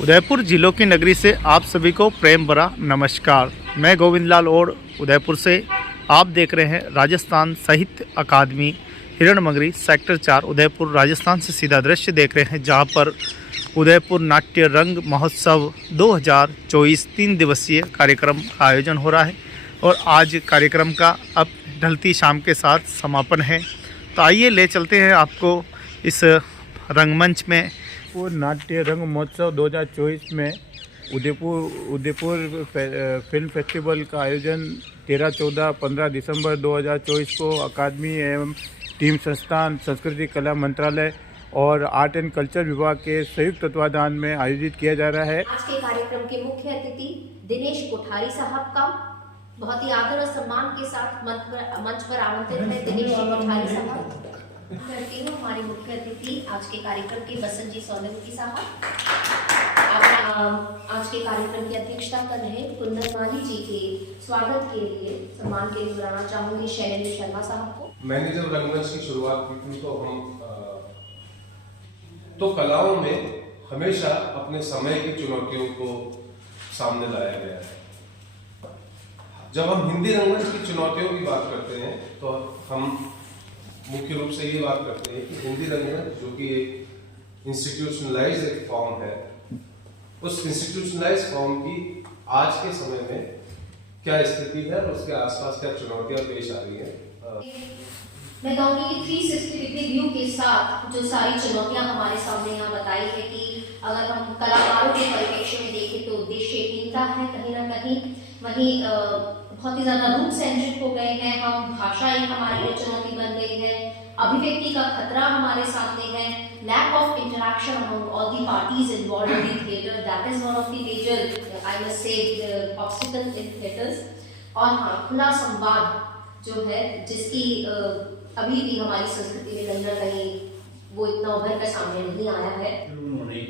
उदयपुर जिलों की नगरी से आप सभी को प्रेम भरा नमस्कार। मैं गोविंद लाल और उदयपुर से आप देख रहे हैं राजस्थान साहित्य अकादमी हिरणमंगरी सेक्टर 4 उदयपुर राजस्थान से सीधा दृश्य देख रहे हैं, जहां पर उदयपुर नाट्य रंग महोत्सव 2024 3 दिवसीय कार्यक्रम का आयोजन हो रहा है और आज कार्यक्रम का अब ढलती शाम के साथ समापन है। तो आइए ले चलते हैं आपको इस रंगमंच में। उदयपुर नाट्य रंग महोत्सव 2024 में उदयपुर फिल्म फेस्टिवल का आयोजन 13, 14, 15 दिसंबर 2024 को अकादमी एवं टीम संस्थान संस्कृति कला मंत्रालय और आर्ट एंड कल्चर विभाग के संयुक्त तत्वाधान में आयोजित किया जा रहा है। आज के कार्यक्रम के मुख्य अतिथि दिनेश कोठारी साहब का बहुत ही आदर और सम्मान के साथ मंच पर आमंत्रित है। दिनेश कोठारी साहब करती हूँ हमारे मुख्य अतिथि आज के कार्यक्रम के बसंत जी सोलंकी साहब। आज के कार्यक्रम की अध्यक्षता कर रहे कुंदन माली जी के स्वागत के लिए सम्मान के लिए बुलाना चाहूंगी शैलेंद्र शर्मा साहब को। मैंने जब रंगमंच की शुरुआत की थी तो कलाओं में हमेशा अपने समय की चुनौतियों को सामने लाया गया है। जब हम हिंदी रंगमंच की चुनौतियों की बात करते हैं तो हम मुख्य रूप से ये बात करते हैं कि हिंदी रंगमंच जो कि एक इंस्टीट्यूशनलाइज एक फॉर्म है, उस इंस्टीट्यूशनलाइज फॉर्म की आज के समय में क्या स्थिति है और उसके आसपास क्या चुनौतियां पेश आ रही हैं। मैं कहूँगी कि 360 डिग्री व्यू के साथ जो सारी चुनौतियां हमारे सामने यहाँ बताई है कि अगर हम कलाकारों के परिप्रेक्ष्य में देखें तो उद्देश्यहीनता है कहीं ना कहीं, वहीं बहुत ही ज्यादा रूप सेंट्रिक हो गए हैं हम, भाषा एक हमारे लिए चुनौती बन गई है, अभिव्यक्ति का खतरा हमारे सामने है, lack of interaction among all the parties involved in the theatre, that is one of the major I must say obstacle in theatres. और हाँ, खुला संवाद जो है जिसकी अभी भी हमारी संस्कृति में कहीं ना कहीं वो इतना उभर कर सामने नहीं आया है। उन्होंने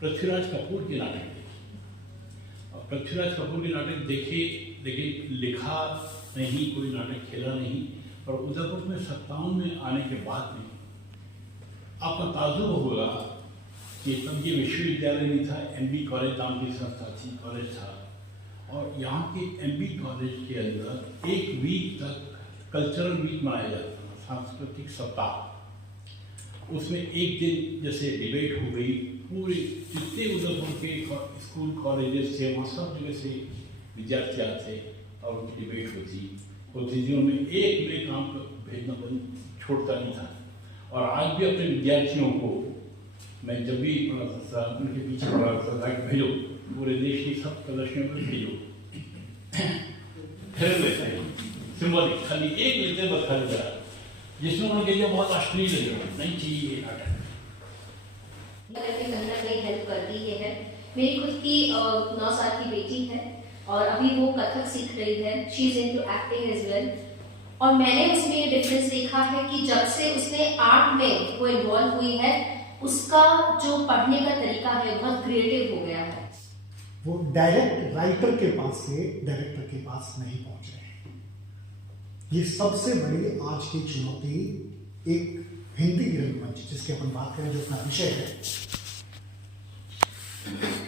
पृथ्वीराज कपूर के नाटक पृथ्वीराज कपूर के नाटक देखे, लेकिन लिखा नहीं, कोई नाटक खेला नहीं। और उदयपुर में 57 में आने के बाद में आपका ताजुब होगा कि तब ये विश्वविद्यालय नहीं था, MB कॉलेज नाम की संस्था थी, कॉलेज था। और यहाँ के MB कॉलेज के अंदर एक वीक तक कल्चरल वीक मनाया जाता था, सांस्कृतिक सप्ताह। उसमें एक दिन जैसे डिबेट हो गई, पूरे जितने उदयपुर के स्कूल कॉलेजेस थे वहाँ सब जगह से विद्यार्थी आते और उनकी डिबेट होती थी। उनमें एक में काम भेजना छोड़ता नहीं था। और आज भी अपने विद्यार्थियों को मैं जब भी उनके पीछे पड़ा था कि भेजो, पूरे देश की सब प्रदर्शनियों में भेजो, फिर लेते हैं सिंबॉलिक, खाली एक लेते बस खाली करा, जिसमें उन्होंने कहा बहुत अश्लील नहीं चाहिए ये नाटक। कहीं ना कहीं हेल्प करती है। मेरी खुद की 9 साल की बेटी है और अभी वो कथक सीख रही है, she is into acting as well. और मैंने उसमें ये डिफरेंस देखा है कि जब से उसने आर्ट में वो इन्वॉल्व हुई है, उसका जो पढ़ने का तरीका है बहुत क्रिएटिव हो गया है। वो डायरेक्ट राइटर के पास से डायरेक्टर के पास नहीं पहुंच रहे हैं। ये सबसे बड़ी आज की चुनौती एक हिंदी रंगमंच जिसके अपन बात करें, जो अपना विषय है,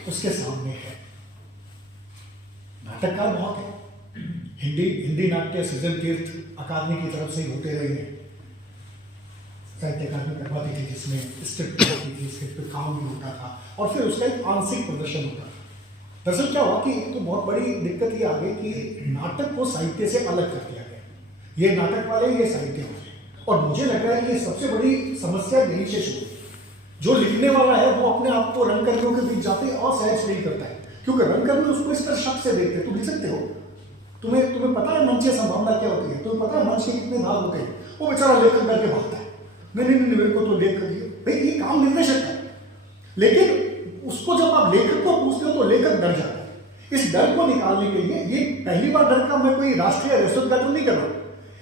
उसके सामने है। नाटककार बहुत है, हिंदी नाट्य सृजन तीर्थ अकादमी की तरफ से होते रहे हैं। साहित्य अकादमी करवाती थी जिसमें स्क्रिप्ट होती थी, स्क्रिप्ट पे काम भी होता था और फिर उसका एक आंशिक प्रदर्शन होता था। दरअसल क्या हुआ कि एक तो बहुत बड़ी दिक्कत ये आ गई कि नाटक को साहित्य से अलग कर दिया गया। ये नाटक वाले, ये साहित्य वाले। और मुझे लग रहा है ये सबसे बड़ी समस्या यहीं से शुरू। जो लिखने वाला है वो अपने आप को रंगकर्मियों के बीच जाते असहज फील करता है, क्योंकि रंगकर्मी उसको इस तरह शक से देखते हैं, तुम लिख सकते हो, तुम्हें पता है मंच की संभावना क्या होती है, तुम्हें पता है मंच के कितने भाग होते हैं। वो बेचारा लेखक करके भागता है, नहीं मेरे को तो लेख कर दिया भाई, ये काम निर्देशक का है। लेकिन उसको जब आप लेखक को पूछते हो तो लेखक डर जाता है। इस डर को निकालने के लिए, ये पहली बार डर का मैं कोई राष्ट्रीय रेशों का तो नहीं कर रहा हूं,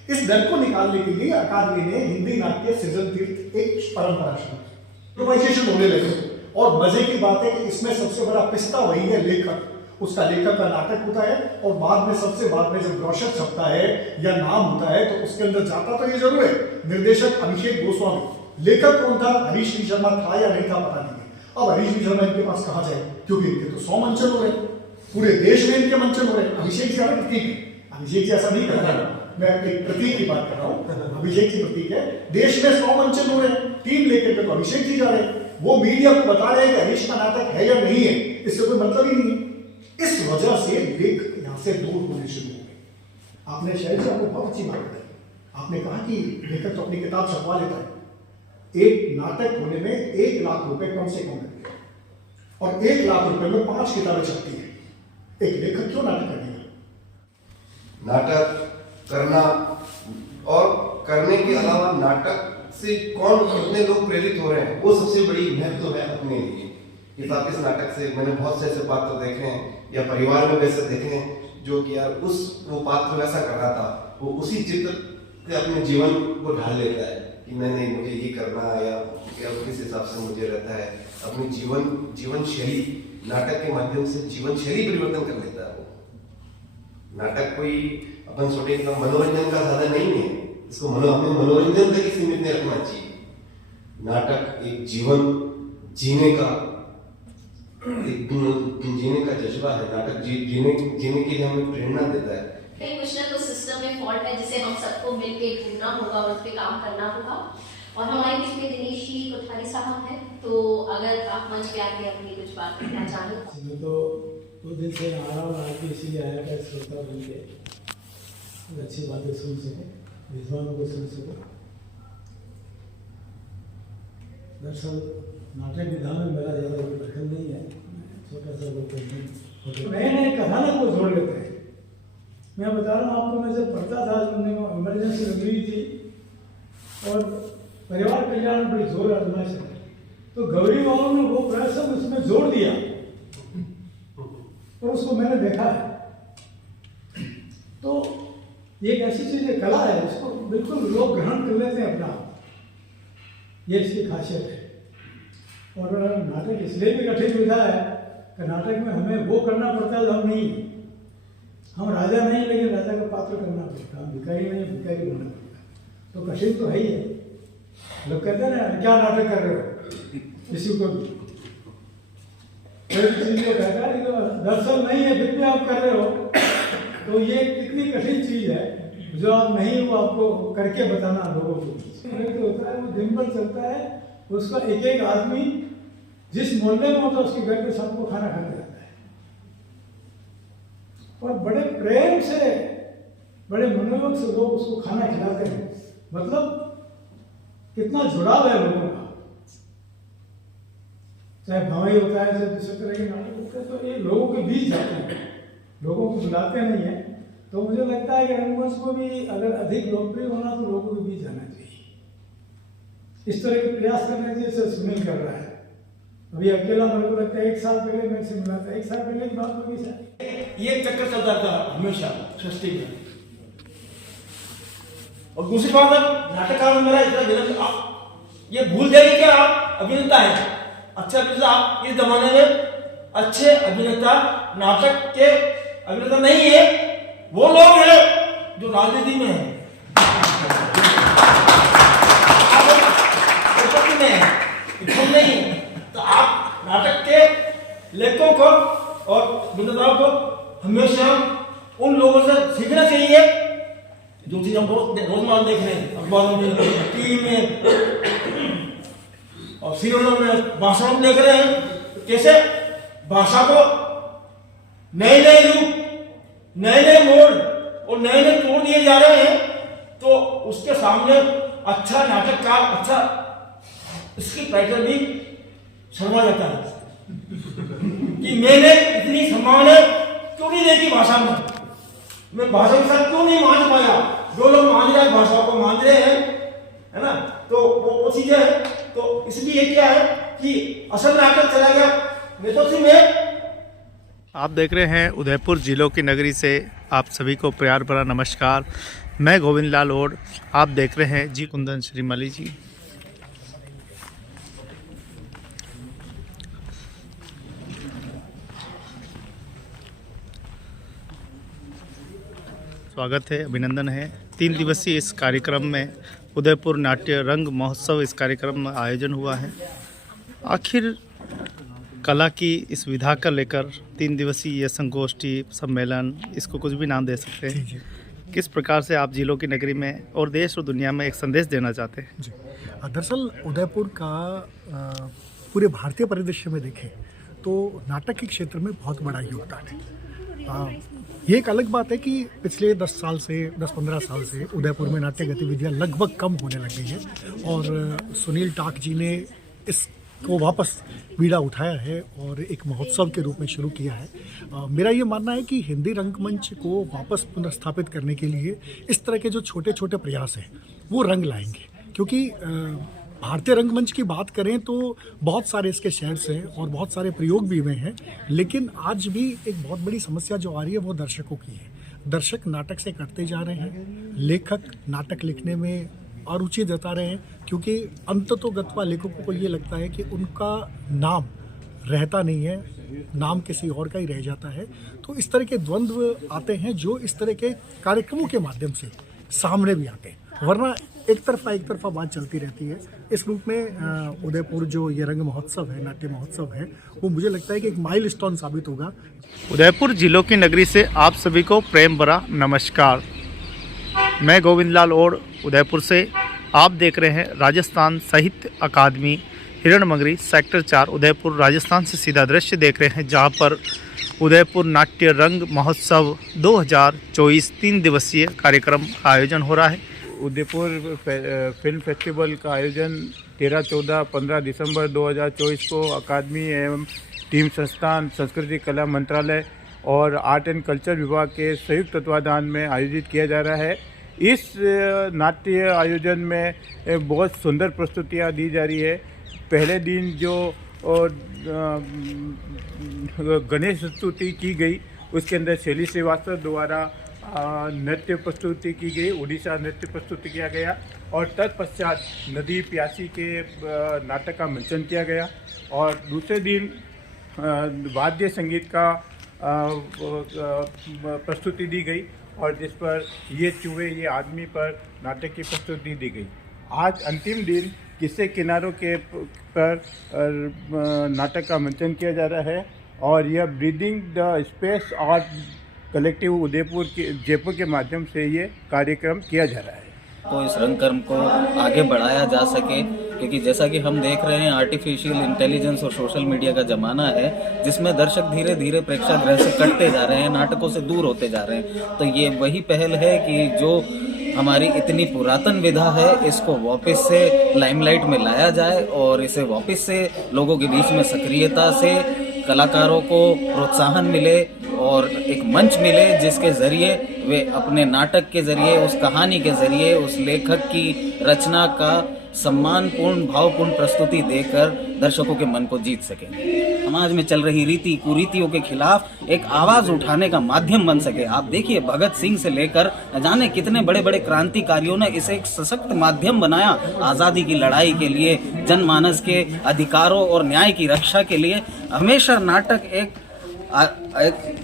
इस डर को निकालने के लिए अकादमी ने हिंदी नाट्य सृजन तीर्थ एक परंपरा शुरू की, इम्प्रोवाइजेशन होने लगे। और मजे की बात है कि इसमें सबसे बड़ा पिस्ता वही है लेखक, उसका लेखक का नाटक होता है और बाद में सबसे बाद में जब ब्रोशर छपता है या नाम होता है तो उसके अंदर जाता तो ये जरूर है निर्देशक अभिषेक गोस्वामी, लेखक कौन था, हरीश शर्मा था या नहीं था पता नहीं है। अब हरीश भी शर्मा इनके पास कहा जाए, क्योंकि इनके तो 100 मंचन हो रहे, पूरे देश में इनके मंचन हो रहे। अभिषेक जी का प्रतीक है, अभिषेक जी ऐसा नहीं कर रहा है, मैं एक प्रतीक की बात कर रहा हूँ, अभिषेक जी प्रतीक है। देश में 100 मंचन हो रहे, टीम लेकर के तो अभिषेक जी जा रहे, वो मीडिया को बता रहे हैं कि हरीश का नाटक है या नहीं है, इससे कोई मतलब ही नहीं है। इस वजह से लेख यहाँ से दूर होने शुरू हो गए। आपने शायद से आपको बहुत अच्छी बात बताई, आपने कहा कि लेखक तो अपनी किताब छपवा लेता है, एक नाटक होने में 1 लाख रुपए कम से कम लगते हैं, और 1 लाख रुपए में 5 किताबें छपती है। एक लेखक क्यों नाटक करेगा? नाटक करना और करने के अलावा नाटक से कौन कितने लोग प्रेरित हो रहे हैं, वो सबसे बड़ी महत्व है अपने लिए। इस नाटक से मैंने बहुत से ऐसे पात्र देखे हैं, या परिवार में वैसे देखे हैं, जो कि यार वो पात्र वैसा कर रहा था, वो उसी चित्र से अपने जीवन को ढाल लेता है कि नहीं मुझे ये करना, या किस हिसाब से मुझे रहता है। अपनी जीवन शैली नाटक के माध्यम से जीवन शैली परिवर्तन कर लेता है। वो नाटक कोई अपन सोचे कि मनोरंजन का साधन नहीं है, इसको हमें मनोरंजन तक ही सीमित नहीं रखना चाहिए। नाटक एक जीवन जीने का जज्बा है। नाटक जीने के लिए हमें प्रेरणा देता है। कहीं कुछ ना कुछ सिस्टम में फॉल्ट है, जिसे हम सबको मिलके ढूंढना होगा और उस पर काम करना होगा। और हमारे बीच में दिनेश जी कोठारी साहब हैं, तो अगर आप मंच पे आके अपनी कुछ बात करना चाहें। मैं तो 2 दिन से आ रहा हूँ, आज भी इसीलिए आया था श्रोता बन के, अच्छी बातें सुन सके, विद्वानों को सुन सके। दरअसल नाटक विधा में मेरा ज़्यादा कोई दखल नहीं है, छोटा सा लोग नए कथानक को जोड़ लेते हैं। मैं बता रहा हूँ आपको, मैं जब पढ़ता था, सुनने में इमरजेंसी लग रही थी और परिवार कल्याण बड़ी जोर आजमाइश है, तो गौरी बाबू ने वो प्रयास उसमें जोड़ दिया और उसको मैंने देखा है। तो ये एक ऐसी चीज है, कला है, इसको बिल्कुल लोग ग्रहण कर लेते हैं अपना, ये इसकी खासियत है। और नाटक इसलिए भी कठिन विधा है कि नाटक में हमें वो करना पड़ता है जो हम नहीं, हम राजा नहीं, लेकिन राजा का पात्र करना पड़ता है, हम भिखारी नहीं, भिखारी बनना पड़ता है। तो कठिन तो है ही है। लोग कहते हैं ना, क्या नाटक कर रहे हो, किसी को भी चीज को कहता है, दरअसल नहीं है, फिर भी आप कर रहे हो। तो ये कितनी कठिन चीज है, जो आप नहीं वो आपको करके बताना लोगों को। तो होता है, वो दिन भर चलता है, उसका एक आदमी जिस मोहल्ले में होता है उसके घर पे सबको खाना खाते रहता है, और बड़े प्रेम से, बड़े मनोयोग से लोग उसको खाना खिलाते हैं। मतलब कितना जुड़ाव है लोगों का, चाहे भवाई होता है, चाहे दूसरे तरह के नाटक होते हैं, तो ये लोगों के बीच जाते हैं, लोगों को बुलाते नहीं है। तो मुझे लगता है कि रंगमंच को भी अगर अधिक लोकप्रिय होना तो लोगों के बीच जाना चाहिए। इस तरह के प्रयास करने चाहिए, जैसे सुनील कर रहा है। अभी अकेला मेरे को लगता है 1 साल पहले मेरे से मिला था, 1 साल पहले की बात होगी सर, ये चक्कर चलता था हमेशा सृष्टि में। और दूसरी बात, नाटककार मेरा इतना विनम्र, ये भूल जाइए कि आप अभिनेता हैं, अच्छा अभिनेता। आप इस जमाने में अच्छे अभिनेता नाटक के अभिनेता नहीं है, वो लोग हैं जो राजनीति में हैं, नहीं। तो आप नाटक के लेखकों को और अभिनेताओं को हमेशा उन लोगों से सीखना चाहिए जो चीज हम रोजमर्रा देख रहे हैं, अखबारों में, टीवी में और सीरियलों में, भाषणों में देख रहे हैं, कैसे भाषा को नए नए रूप, नए नए मोड़ और नए नए तोड़ दिए जा रहे हैं। तो उसके सामने अच्छा नाटककार, अच्छा स्क्रिप्ट राइटर भी शर्मा जाता है कि मैंने इतनी संभावना क्यों नहीं देखी भाषा में, मैं भाषा के साथ क्यों नहीं मान पाया। जो लोग मान रहे हैं, भाषा को मान रहे हैं, है ना, तो वो चीजें है। तो इसलिए क्या है कि असल नाटक चला गया मेथोसी में। आप देख रहे हैं उदयपुर जिलों की नगरी से आप सभी को प्यार भरा नमस्कार। मैं गोविंद लाल ओड, आप देख रहे हैं जी कुंदन श्रीमाली जी। स्वागत है, अभिनंदन है। 3 दिवसीय इस कार्यक्रम में उदयपुर नाट्य रंग महोत्सव इस कार्यक्रम में आयोजन हुआ है। आखिर कला की इस विधा का लेकर 3 दिवसीय ये संगोष्ठी सम्मेलन, इसको कुछ भी नाम दे सकते हैं, जी किस प्रकार से आप जिलों की नगरी में और देश और दुनिया में एक संदेश देना चाहते हैं? जी। दरअसल उदयपुर का पूरे भारतीय परिदृश्य में देखें तो नाटक के क्षेत्र में बहुत बड़ा योगदान है। ये एक अलग बात है कि पिछले 10-15 साल से उदयपुर में नाट्य गतिविधियां लगभग कम होने लग गई हैं और सुनील टाक जी ने इसको वापस बीड़ा उठाया है और एक महोत्सव के रूप में शुरू किया है। मेरा ये मानना है कि हिंदी रंगमंच को वापस पुनर्स्थापित करने के लिए इस तरह के जो छोटे छोटे प्रयास हैं वो रंग लाएंगे, क्योंकि भारतीय रंगमंच की बात करें तो बहुत सारे इसके शेयर्स हैं और बहुत सारे प्रयोग भी हुए हैं, लेकिन आज भी एक बहुत बड़ी समस्या जो आ रही है वो दर्शकों की है। दर्शक नाटक से कटते जा रहे हैं, लेखक नाटक लिखने में अरुचि जता रहे हैं, क्योंकि अंततोगत्वा लेखकों को ये लगता है कि उनका नाम रहता नहीं है, नाम किसी और का ही रह जाता है। तो इस तरह के द्वंद्व आते हैं जो इस तरह के कार्यक्रमों के माध्यम से सामने भी आते हैं, वरना एक तरफा बात चलती रहती है। इस रूप में उदयपुर जो ये रंग महोत्सव है, नाट्य महोत्सव है, वो मुझे लगता है कि एक माइलस्टोन साबित होगा। उदयपुर जिलों की नगरी से आप सभी को प्रेम भरा नमस्कार। मैं गोविंद लाल और उदयपुर से आप देख रहे हैं राजस्थान साहित्य अकादमी हिरणमंगरी सेक्टर 4 उदयपुर राजस्थान से सीधा दृश्य देख रहे हैं, जहां पर उदयपुर नाट्य रंग महोत्सव 2024 3 दिवसीय कार्यक्रम का आयोजन हो रहा है। उदयपुर फिल्म फेस्टिवल का आयोजन 13, 14, 15 दिसंबर 2024 को अकादमी एवं टीम संस्थान संस्कृति कला मंत्रालय और आर्ट एंड कल्चर विभाग के संयुक्त तत्वाधान में आयोजित किया जा रहा है। इस नाट्य आयोजन में बहुत सुंदर प्रस्तुतियाँ दी जा रही है। पहले दिन जो गणेश स्तुति की गई, उसके अंदर शैली श्रीवास्तव द्वारा नृत्य प्रस्तुति की गई, उड़ीसा नृत्य प्रस्तुति किया गया और तत्पश्चात नदी प्यासी के नाटक का मंचन किया गया और दूसरे दिन वाद्य संगीत का प्रस्तुति दी गई और जिस पर ये चूहे ये आदमी पर नाटक की प्रस्तुति दी गई। आज अंतिम दिन किस्से किनारों के पर नाटक का मंचन किया जा रहा है और यह breathing the space art collective Udaipur के जयपुर के माध्यम से ये कार्यक्रम किया जा रहा है। तो इस रंगकर्म को आगे बढ़ाया जा सके, क्योंकि जैसा कि हम देख रहे हैं आर्टिफिशियल इंटेलिजेंस और सोशल मीडिया का ज़माना है, जिसमें दर्शक धीरे धीरे प्रेक्षागृह से कटते जा रहे हैं, नाटकों से दूर होते जा रहे हैं। तो ये वही पहल है कि जो हमारी इतनी पुरातन विधा है, इसको वापस से लाइमलाइट में लाया जाए और इसे वापस से लोगों के बीच में सक्रियता से कलाकारों को प्रोत्साहन मिले और एक मंच मिले जिसके ज़रिए वे अपने नाटक के ज़रिए, उस कहानी के ज़रिए, उस लेखक की रचना का सम्मानपूर्ण भावपूर्ण प्रस्तुति देकर दर्शकों के मन को जीत सके, समाज में चल रही रीति कुरीतियों के खिलाफ एक आवाज़ उठाने का माध्यम बन सके। आप देखिए भगत सिंह से लेकर न जाने कितने बड़े बड़े क्रांतिकारियों ने इसे एक सशक्त माध्यम बनाया आज़ादी की लड़ाई के लिए, जनमानस के अधिकारों और न्याय की रक्षा के लिए। हमेशा नाटक एक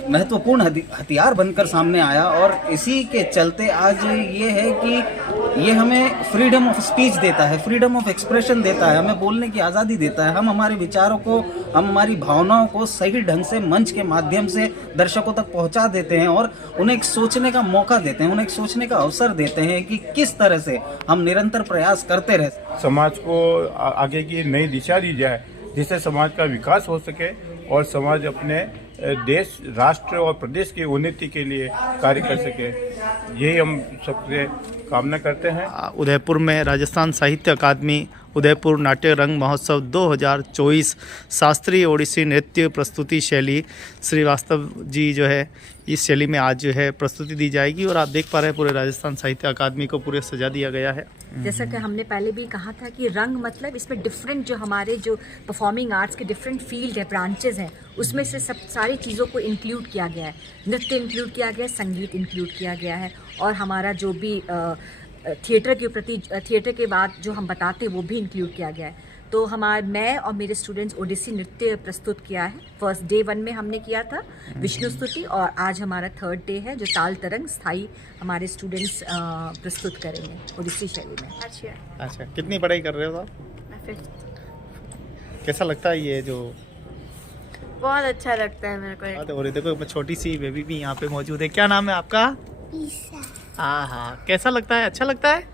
महत्वपूर्ण हथियार बनकर सामने आया और इसी के चलते आज ये है कि ये हमें फ्रीडम ऑफ स्पीच देता है, फ्रीडम ऑफ एक्सप्रेशन देता है, हमें बोलने की आज़ादी देता है। हम हमारे विचारों को, हम हमारी भावनाओं को सही ढंग से मंच के माध्यम से दर्शकों तक पहुंचा देते हैं और उन्हें एक सोचने का मौका देते हैं, उन्हें एक सोचने का अवसर देते हैं कि किस तरह से हम निरंतर प्रयास करते रहे। समाज को आगे की नई दिशा दी जाए जिससे समाज का विकास हो सके और समाज अपने देश, राष्ट्र और प्रदेश की उन्नति के लिए कार्य कर सके, यही हम सबसे कामना करते हैं। उदयपुर में राजस्थान साहित्य अकादमी उदयपुर नाट्य रंग महोत्सव 2024 शास्त्रीय ओडिसी नृत्य प्रस्तुति शैली श्रीवास्तव जी जो है, इस शैली में आज जो है प्रस्तुति दी जाएगी और आप देख पा रहे हैं पूरे राजस्थान साहित्य अकादमी को पूरे सजा दिया गया है। जैसा कि हमने पहले भी कहा था कि रंग मतलब इसमें डिफरेंट जो हमारे जो परफॉर्मिंग आर्ट्स के डिफरेंट फील्ड है, ब्रांचेस हैं, उसमें से सब सारी चीज़ों को इंक्लूड किया गया है। नृत्य इंक्लूड किया गया है, संगीत इंक्लूड किया गया है और हमारा जो भी थिएटर के प्रति, थिएटर के बाद जो हम बताते हैं वो भी इंक्लूड किया गया है। तो मैं और मेरे स्टूडेंट्स ओडिसी नृत्य प्रस्तुत किया है। फर्स्ट डे 1 में हमने किया था विष्णु स्तुति और आज हमारा 3rd डे है जो ताल तरंग स्थाई हमारे स्टूडेंट्स प्रस्तुत करेंगे ओडिसी शैली में। अच्छा, कितनी पढ़ाई कर रहे हो आप? मैं 5th। कैसा लगता है ये जो बहुत अच्छा लगता है मेरे को। बात हो रही, देखो छोटी सी बेबी भी यहाँ पे मौजूद है। क्या नाम है आपका? हाँ हाँ, कैसा लगता है? अच्छा लगता है?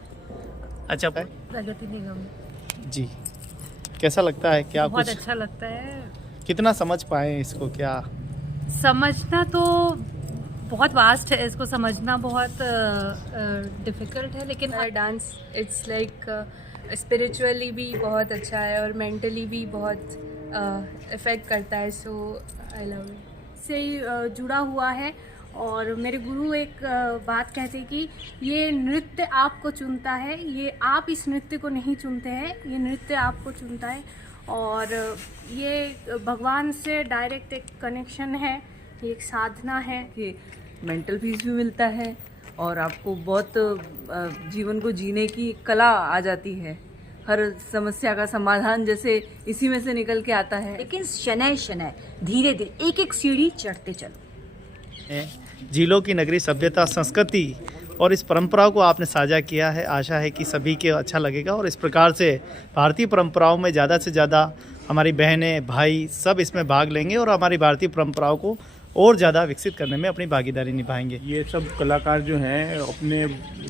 अच्छा प्रगति निगम जी, कैसा लगता है? क्या बहुत कुछ अच्छा लगता है। कितना समझ पाए इसको? क्या समझना तो बहुत वास्ट है, इसको समझना बहुत डिफ़िकल्ट है, लेकिन डांस इट्स लाइक स्पिरिचुअली भी बहुत अच्छा है और मेंटली भी बहुत इफ़ेक्ट करता है। सो आई लव इट। से जुड़ा हुआ है और मेरे गुरु एक बात कहते हैं कि ये नृत्य आपको चुनता है, ये आप इस नृत्य को नहीं चुनते हैं, ये नृत्य आपको चुनता है। और ये भगवान से डायरेक्ट एक कनेक्शन है, ये एक साधना है। कि मेंटल पीस भी मिलता है और आपको बहुत जीवन को जीने की कला आ जाती है। हर समस्या का समाधान जैसे इसी में से निकल के आता है। लेकिन शनय शनय धीरे धीरे एक एक सीढ़ी चढ़ते चलो। झीलों की नगरी सभ्यता, संस्कृति और इस परंपराओं को आपने साझा किया है। आशा है कि सभी के अच्छा लगेगा और इस प्रकार से भारतीय परंपराओं में ज़्यादा से ज़्यादा हमारी बहनें भाई सब इसमें भाग लेंगे और हमारी भारतीय परंपराओं को और ज़्यादा विकसित करने में अपनी भागीदारी निभाएंगे। ये सब कलाकार जो हैं अपने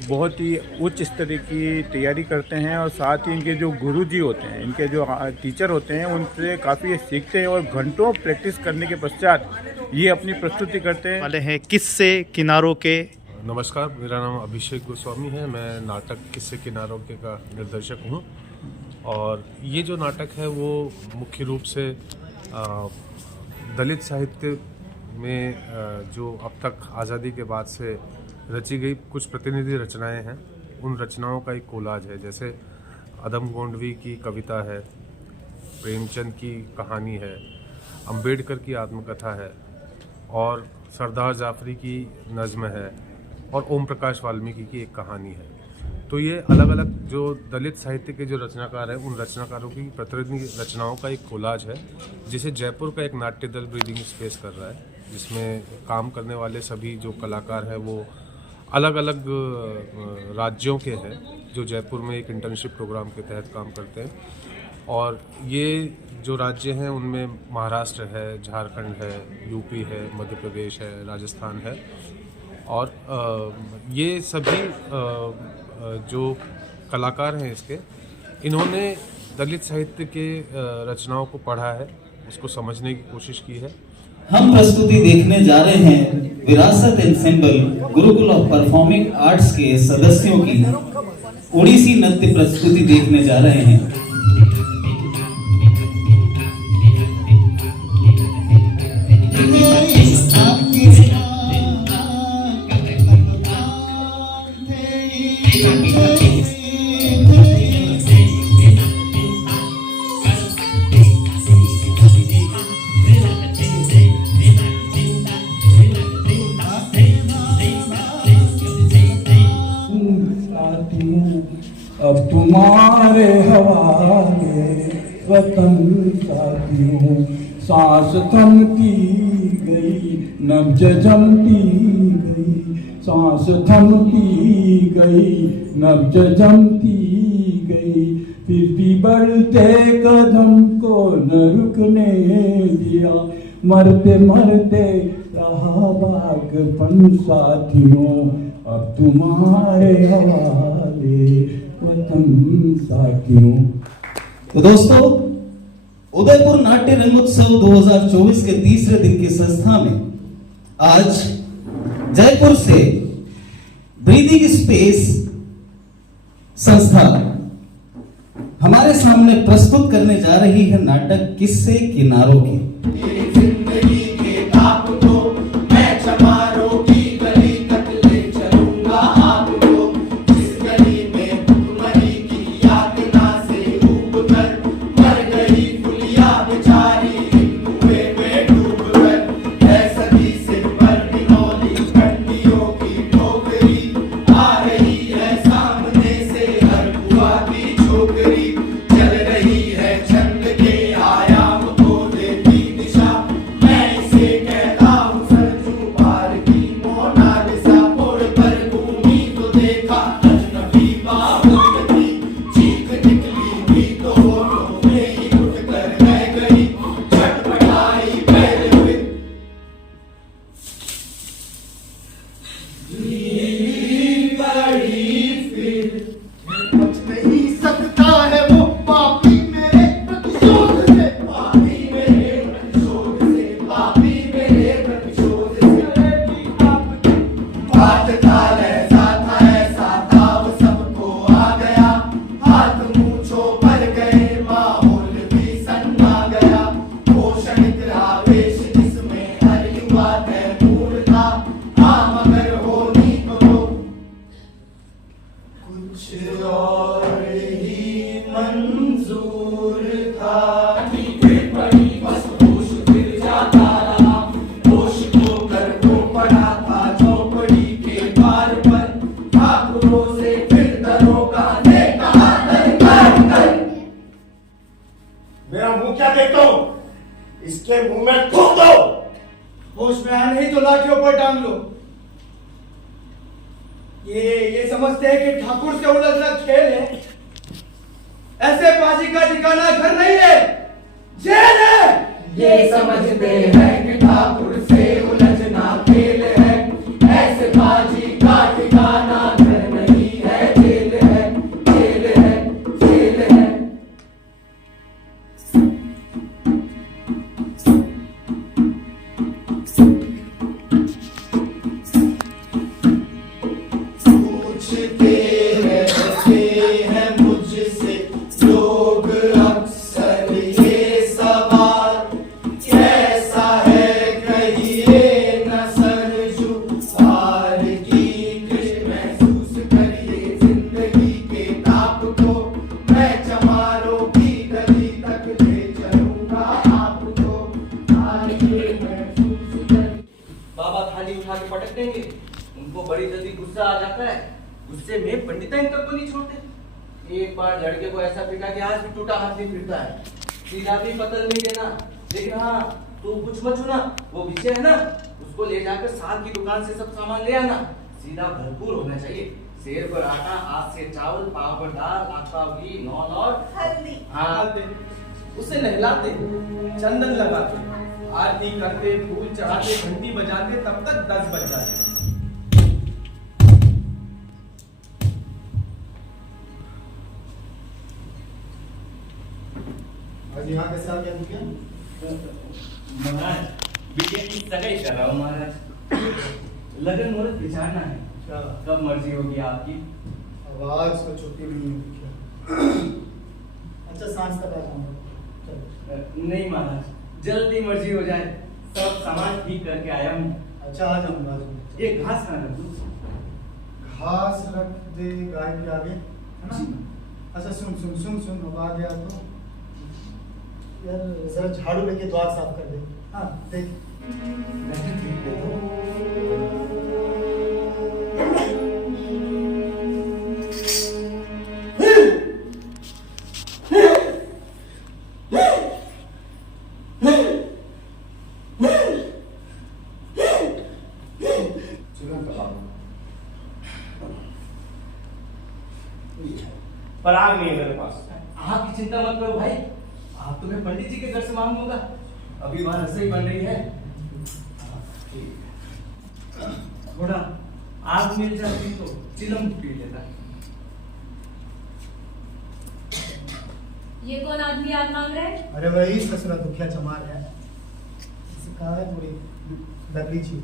बहुत ही उच्च स्तर की तैयारी करते हैं और साथ ही इनके जो गुरुजी होते हैं, इनके जो टीचर होते हैं, उनसे काफ़ी सीखते हैं और घंटों प्रैक्टिस करने के पश्चात ये अपनी प्रस्तुति करते हैं। वाले हैं किस्से किनारों के। नमस्कार, मेरा नाम अभिषेक गोस्वामी है। मैं नाटक किस्से किनारों के का निर्देशक हूँ और ये जो नाटक है वो मुख्य रूप से दलित साहित्य में जो अब तक आज़ादी के बाद से रची गई कुछ प्रतिनिधि रचनाएं हैं, उन रचनाओं का एक कोलाज है। जैसे अदम गोंडवी की कविता है, प्रेमचंद की कहानी है, अंबेडकर की आत्मकथा है और सरदार जाफरी की नज़्म है और ओम प्रकाश वाल्मीकि की एक कहानी है। तो ये अलग अलग जो दलित साहित्य के जो रचनाकार हैं, उन रचनाकारों की प्रतिनिधि रचनाओं का एक कोलाज है, जिसे जयपुर का एक नाट्य दल ब्रीदिंग स्पेस कर रहा है, जिसमें काम करने वाले सभी जो कलाकार हैं वो अलग अलग राज्यों के हैं, जो जयपुर में एक इंटर्नशिप प्रोग्राम के तहत काम करते हैं। और ये जो राज्य हैं उनमें महाराष्ट्र है, झारखंड है, यूपी है, मध्य प्रदेश है, राजस्थान है। और ये सभी जो कलाकार हैं इसके, इन्होंने दलित साहित्य के रचनाओं को पढ़ा है, उसको समझने की कोशिश की है। हम प्रस्तुति देखने जा रहे हैं विरासत ensemble Gurukul of performing arts के सदस्यों की ओडिसी नृत्य प्रस्तुति देखने जा रहे हैं। अब तुम्हारे हवाले वतन साथियों, सांस थमती गई नब्ज जमती गई, सांस थमती गई नब्ज जमती गई, फिर भी बढ़ते कदम को न रुकने दिया, मरते मरते रहा बागपन साथियों, अब तुम्हारे हवाले वतन साथियों। तो दोस्तों, उदयपुर नाट्य रंगोत्सव 2024 के तीसरे दिन की संस्था में आज जयपुर से ब्रीदिंग स्पेस संस्था हमारे सामने प्रस्तुत करने जा रही है नाटक किस्से किनारों के। चल रही है छंद के आयाम को देती दिशा, होश में आया नहीं तो लाठी ऊपर टांग लो। ये समझते हैं कि ठाकुर से उलझना खेल है। ऐसे बाजी का ठिकाना घर नहीं है, जेल है। ये समझते हैं कि ठाकुर से उलझना खेल है, ऐसे बाजी का ठिकाना घर नहीं है, जेल है, जेल है, जेल है। पूछते हैं मुझसे लोग अक्सर ये सवाल, कैसा है कहिए न सरजू हार की कृष्ण महसूस करिए जिंदगी के ताप को, मैं चमारों की गली तक ले चलूंगा आपको, हार के महसूस करिए। बाबा थाली उठा के पटक देंगे, उनको बड़ी जल्दी गुस्सा आ जाता है। गुस्से में पंडिताइन तक को नहीं छोड़ते। एक बार लड़के को ऐसा पीटा कि आज भी टूटा हाथ नहीं फिरता है। सीधा भी पतल नहीं देना, लेकिन हाँ तू कुछ मत छूना, वो पीछे है ना, उसको ले जाकर साथ की दुकान से सब सामान ले आना। सीधा भरपूर होना चाहिए, शेर पर आटा, हाथ से चावल, पाव पर दाल, आटा घी, नॉन और हल्दी। हाँ उसे नहलाते, चंदन लगाते, आरती करते, फूल चढ़ाते, घंटी बजाते, तब तक 10 बज जाते। आज यहाँ कैसे आ गया दुखिया? महाराज बिटिया की सगाई कर रहा हूँ महाराज। लगन मुहूर्त विचारना है, कब मर्जी होगी आपकी। आवाज को छुट्टी नहीं है दुखिया। अच्छा सांस तक आ जाऊंगा। नहीं महाराज, जल्दी मर्जी हो जाए, सब सामान ठीक करके आया हूँ। अच्छा आ जाऊंगा। ये घास कहाँ रख दूँ? घास रख दे गाय के आगे, है ना? अच्छा सुन सुन सुन सुन, अब आ गया तो यार जरा झाड़ू लेके द्वार साफ कर दे। हाँ देख पराग नहीं है मेरे पास। आपकी चिंता मत करो भाई, आप तो मैं पंडित जी के घर से मांगूंगा, अभी वहां रसोई बन रही है। थोड़ा आग मिल जाती तो चिलम पी लेता। ये कौन आदमी आग मांग रहा है? अरे वही ससुरा दुखिया चमार है, इसे कहा है थोड़ी डबली चीज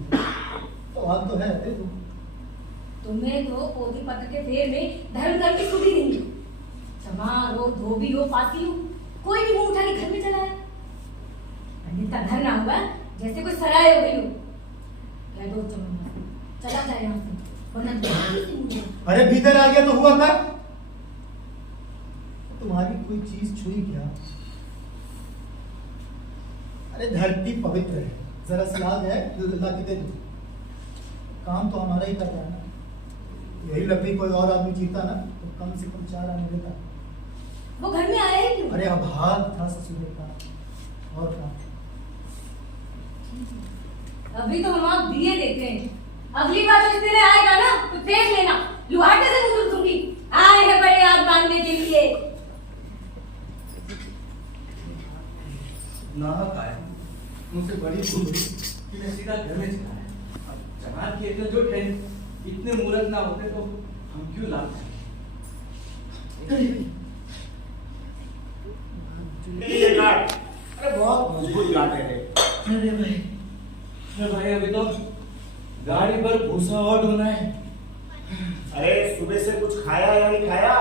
तो आग तो है। तुम्हें तो पोथी पत्र के फेर में धर्म की सुधी नहीं है। चमार हो, धोबी हो, पासी हो, कोई भी मुंह उठा के घर में चला है। पंडित का घर ना हुआ जैसे कोई सराय हो गई हो। कह दो चला जाए यहाँ से, वरना अरे भीतर आ गया तो हुआ क्या? तुम्हारी कोई चीज छुई क्या? अरे धरती पवित्र है, जरा सी आग है ला के दे दो। काम तो हमारा ही करता है ना, यही लकड़ी कोई और आदमी चीरता ना तो कम से कम 4 आने देता। वो घर में आया ही क्यों? अरे अब हाथ था ससुर का और का। अभी तो हम आप दिए देते हैं, अगली बार जो इस तरह आएगा ना तो देख लेना, लुहाटे से मुंह दूंगी। आए हैं बड़े आग बांधने के लिए। नाहक आया, मुझसे बड़ी भूल हुई कि मैं सीधा घर में चला आया। अब चमार की इतने जो थे, इतने मूर्ख ना होते तो हम क्यों लाते? अरे बहुत मजबूत गाते थे। अरे भाई अभी तो गाड़ी पर भूसा और ढोना है। अरे सुबह से कुछ खाया या नहीं खाया?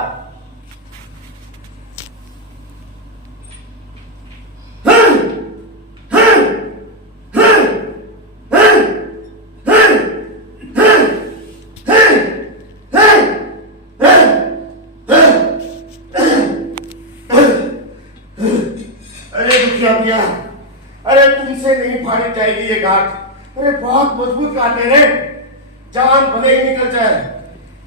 अरे तुमसे नहीं फाड़ी जाएगी ये गांठ। अरे बहुत मजबूत गांठ है रे, जान भले ही निकल जाए।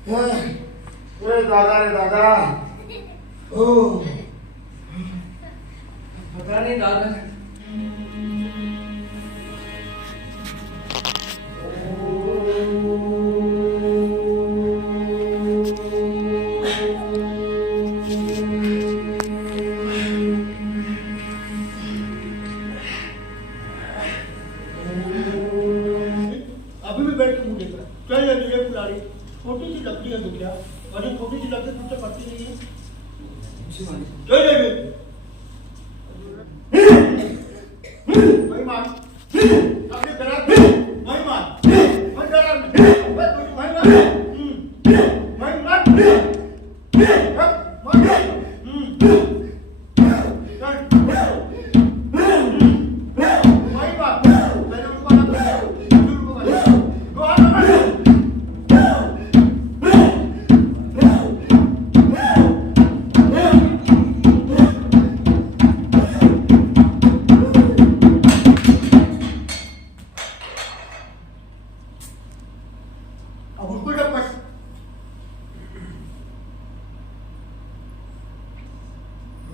अरे दादा रे दादा। ओह पता नहीं दादा बैठ के मुंह देख रहा है। चल ये पुरानी छोटी सी लकड़ी है दुखिया, और ये छोटी सी लकड़ी तुमसे पड़ती नहीं है। महिमान अपने गराज में महिमान मैं गराज में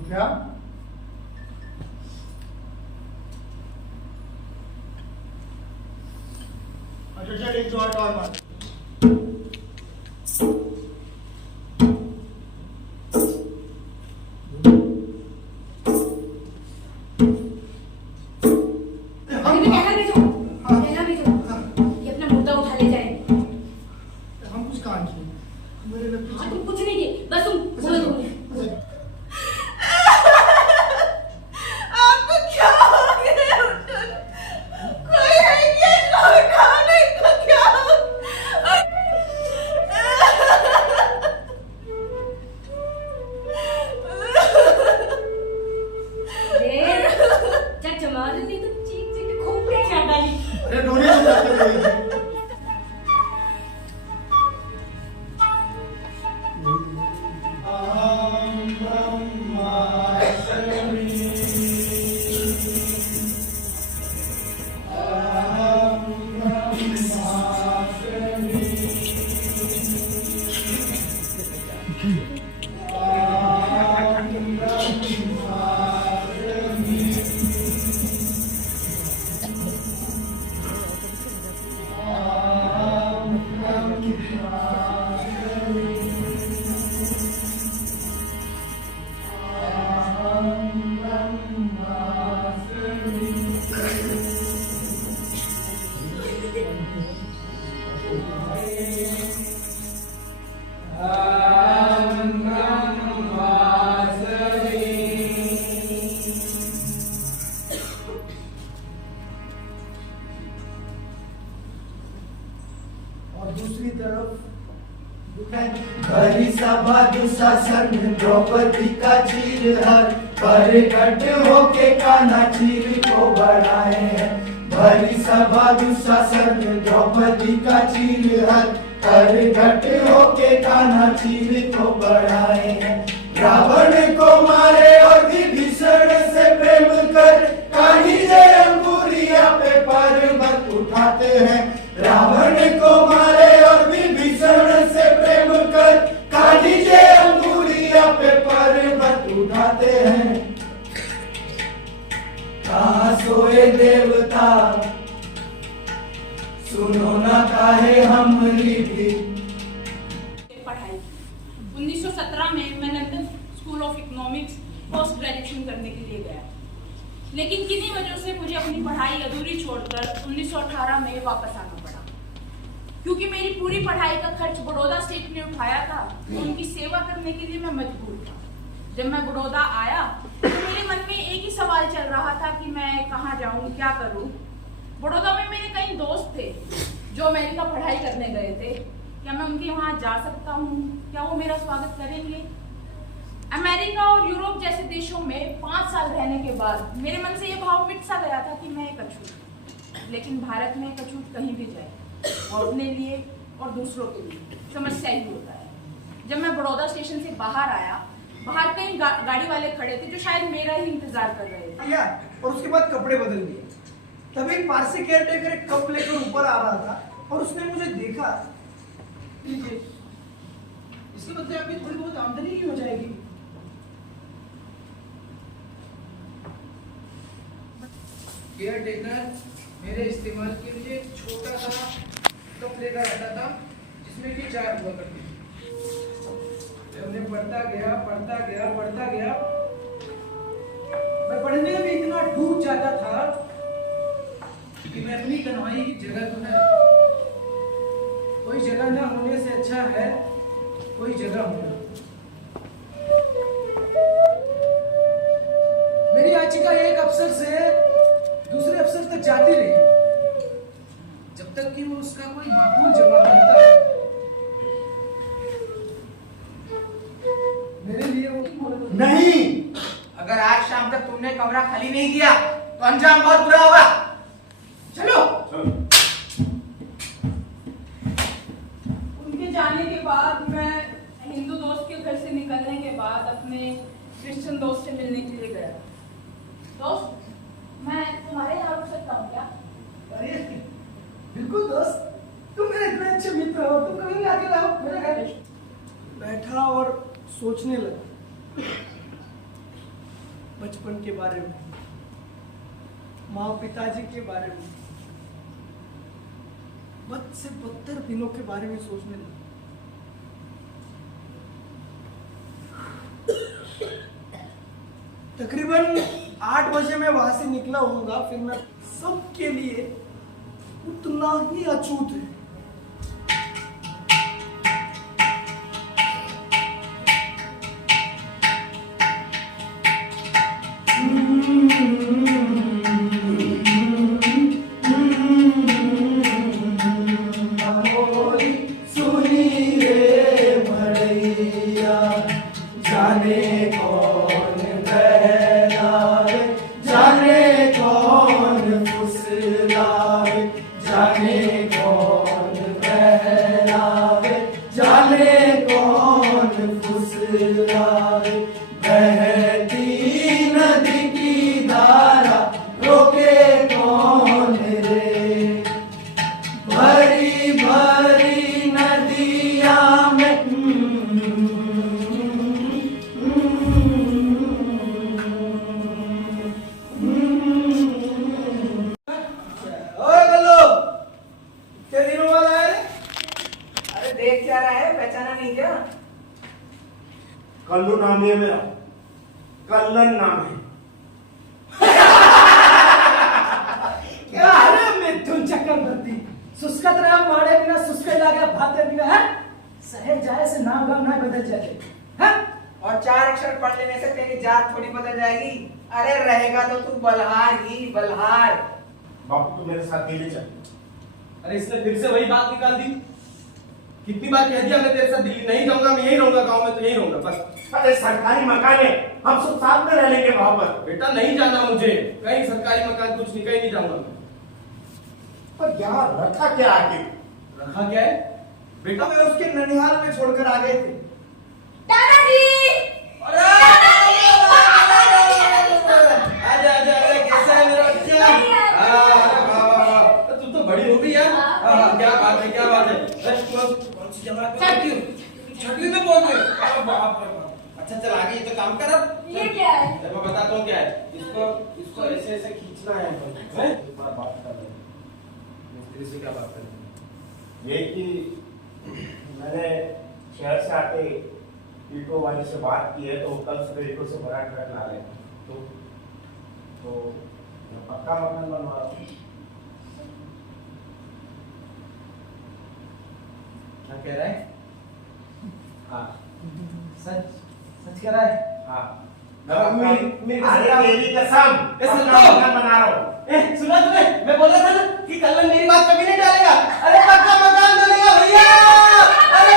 क्या अच्छा चल एक दो और बात दूसरी तरफ भरी सभा दुशासन द्रौपदी का चीरहर प्रकट होके कान्हा चीर को बढ़ाए हैं। भरी सभा दुशासन द्रौपदी का चीरहर प्रकट होके कान्हा चीर को बढ़ाए हैं। रावण को मारे और विभीषण से प्रेम कर कान्ही ने अंगुरिया पे पर्वत उठाते हैं। रावण को मारे और विभीषण से प्रेम कर कान्ही ने अंगुरिया पे पर्वत उठाते हैं। कहाँ सोए देवता सुनो ना काहे हमरी भी। पढ़ाई 1917 में मैं London school of economics post graduation करने के लिए गया, लेकिन किन्हीं वजहों से मुझे अपनी पढ़ाई अधूरी छोड़कर 1918 में वापस आना पड़ा। क्योंकि मेरी पूरी पढ़ाई का खर्च बड़ौदा स्टेट ने उठाया था, तो उनकी सेवा करने के लिए मैं मजबूर था। जब मैं बड़ौदा आया तो मेरे मन में एक ही सवाल चल रहा था कि मैं कहाँ जाऊँ, क्या करूँ। बड़ौदा में मेरे कई दोस्त थे जो अमेरिका पढ़ाई करने गए थे। क्या मैं उनके वहाँ जा सकता हूँ? क्या वो मेरा स्वागत करेंगे? अमेरिका और यूरोप जैसे देशों में 5 साल रहने के बाद मेरे मन से ये भाव मिट सा गया था कि मैं एक अछूत हूँ। लेकिन भारत में एक अछूत कहीं भी जाए और अपने लिए और दूसरों के लिए समस्या ही होता है। जब मैं बड़ौदा स्टेशन से बाहर आया, बाहर कई गाड़ी वाले खड़े थे जो शायद मेरा ही इंतजार कर रहे थे। और उसके बाद कपड़े बदल दिए। तभी पारसी केयरटेकर एक कप लेकर ऊपर आ रहा था और उसने मुझे देखा। इसके बदले आपकी थोड़ी बहुत आमदनी ही हो जाएगी। केयरटेकर मेरे इस्तेमाल के लिए एक छोटा सा कप लेकर आता था जिसमें कि 4 हुआ करती थी। जब मैं पढ़ता गया मैं पढ़ने में इतना डूब जाता था कि मैं अपनी कन्हई की जगह को कोई जगह न होने से अच्छा है कोई जगह होना। मेरी याचिका एक अफसर से दूसरे अफसर तक जाती रही जब तक कि वो उसका कोई माकूल जवाब मिलता। मेरे लिए वो नहीं, अगर आज शाम तक तुमने कमरा खाली नहीं किया तो अंजाम बहुत बुरा होगा। चलो। उनके जाने के बाद मैं हिंदू दोस्त के घर से निकलने के बाद अपने क्रिश्चियन दोस्त से मिलने के लिए गया। दोस्त, मैं तुम्हारे यहाँ रुक सकता हूँ क्या? अरे बिल्कुल दोस्त, तुम मेरे इतने अच्छे मित्र हो, तुम कभी भी आके रहो मेरे घर। बैठा और सोचने लगा बचपन के बारे में, माँ पिताजी के बारे में, बद से बदतर दिनों के बारे में सोचने लगा। तकरीबन 8 बजे मैं वहां से निकला होऊंगा, फिर मैं सबके लिए उतना ही अछूत है। सुनी रे भड़ैया जाने कौन बहलावे, जाने कौन फुसलावे, जाने कौन बहलावे, जाने कौन फुसलावे। बहती नदी की धारा रोके कौन रे, भरी भरी नदिया में क्या दिनों बाद आया रे? अरे देख क्या रहा है, पहचाना नहीं क्या? कल्लू नाम है मेरा, कल्लन नाम है। क्या अरे मिथुन चक्रवर्ती, सुस्कत रहा मारे बिना सुस्के लागे भाते बिना है, सहे जाए से नाम गाम ना बदल जाए हैं? और 4 अक्षर पढ़ लेने से तेरी जात थोड़ी बदल जाएगी। अरे रहेगा तो तू बलहार ही बलहार। बापू तू मेरे साथ दिल्ली चल। अरे इसने फिर से वही बात निकाल दी। कितनी बार कह दिया मैं तेरे साथ दिल्ली नहीं जाऊंगा, मैं यही रहूंगा गांव में, तो यही रहूंगा बस। अरे सरकारी मकान है, हम सब साथ में रह लेंगे वहां पर। बेटा नहीं जाना मुझे, कहीं सरकारी मकान कुछ नहीं, कहीं नहीं जाऊंगा। पर यहाँ रखा क्या आखिर? रखा क्या है बेटा? मैं उसके ननिहाल में छोड़कर आ गए थे। दादाजी! आजा आजा, अरे कैसा है मेरा बच्चा? अरे वाह वाह वाह, तू तो बड़ी हो गई यार। क्या बात है, क्या बात है? कौन सी जमात में? छठवीं में पहुंच गए? अरे बाप रे बाप। अच्छा चल आगे, ये तो काम कर अब। ये क्या है? मैं बताता हूँ क्या है। इसको ऐसे ऐसे खींचना है। बात कर रहे मिस्त्री से क्या बात कर? ये कि मैंने शहर से आके ईटों वाले से बात की है, तो कल सुबह ईटों से बड़ा ट्रक ला रहे हैं, तो पक्का मकान बनवा रहा हूँ। क्या कह रहा है? हाँ सच सच कह रहा है? हाँ। मेरी कसम, मकान बना रहा हूँ। सुना तुमने? मैं बोल रहा था ना कि कल मेरी बात कभी नहीं टालेगा। अरे पक्का मकान बनेगा भैया। अरे